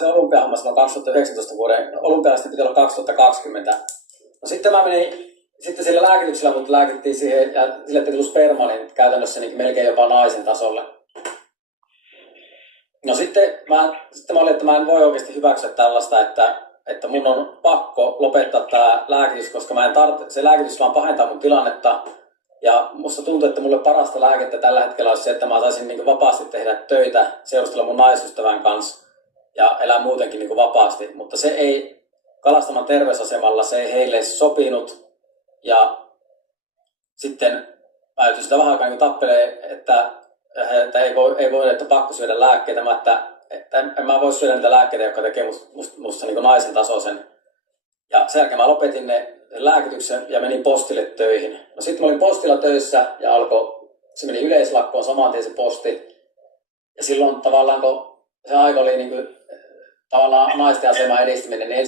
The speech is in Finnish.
se olympiahammas silloin 2019 vuoden, olympialaisesti piti olla 2020. No sitten mä menin, sitten sillä lääkityksellä mut lääkittiin siihen ja sille tuli sperma, niin käytännössä niin melkein jopa naisen tasolle. No sitten mä olin, että mä en voi oikeasti hyväksyä tällaista, että mun on pakko lopettaa tää lääkitys, koska se lääkitys vaan pahentaa mun tilannetta. Ja musta tuntuu, että mulle parasta lääkettä tällä hetkellä olisi se, että mä saisin niin vapaasti tehdä töitä, seurustella mun naisystävän kanssa ja elää muutenkin niin vapaasti. Mutta se ei Kalastaman terveysasemalla, se ei heille sopinut. Ja sitten mä joutuin sitä vähän aikaa niin tappelee, että ei voi, että pakko syödä lääkkeitä. Että en mä voi syödä niitä lääkkeitä, jotka tekee musta niin naisen tasoisen. Ja sen jälkeen mä lopetin ne lääkityksen ja menin postille töihin. No sitten mä olin postilla töissä ja se meni yleislakkoon saman tien se posti. Ja silloin tavallaan, kun se aika oli niin kuin, tavallaan naisten aseman edistyminen, niin